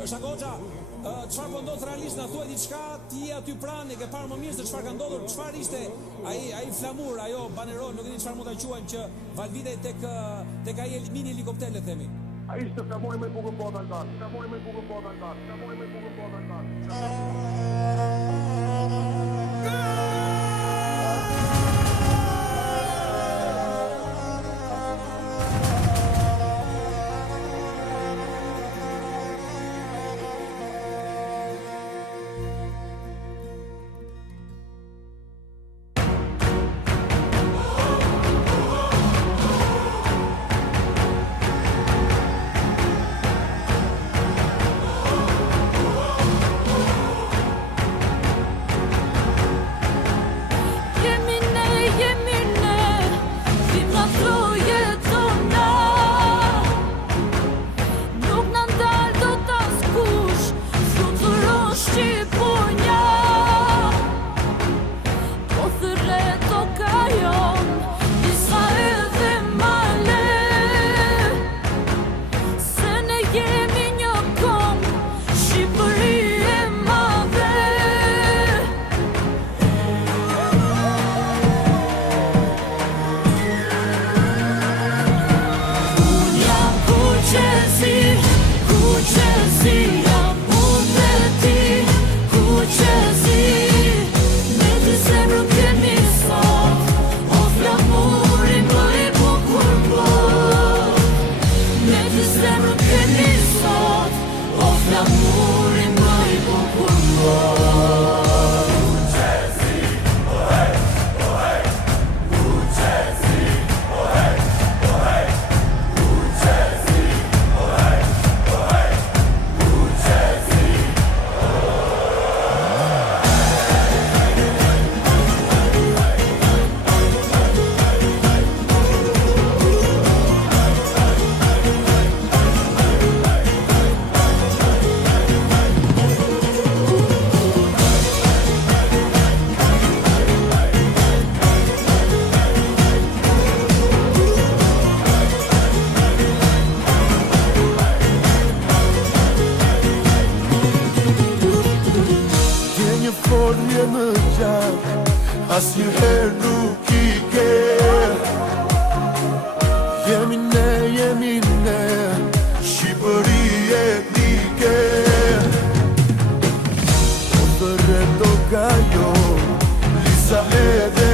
Shakoxa, çfarë po ndodh realisht, na thuaj diçka, ti je aty pranë, ke parë më mirë se çfarë ka ndodhur, çfarë ishte ai flamur, ajo banerol, nuk e di çfarë mund ta quajmë, që valvitej tek ai mini helikopter, le themi. Ai ishte flamuri më i bukur botën tonë. Flamuri më i bukur botën tonë. Flamuri më i bukur botën tonë. Asnjëherë nuk I ke. Jemi ne, Shqipëri etnike. O të rretoka jo, Lisa edhe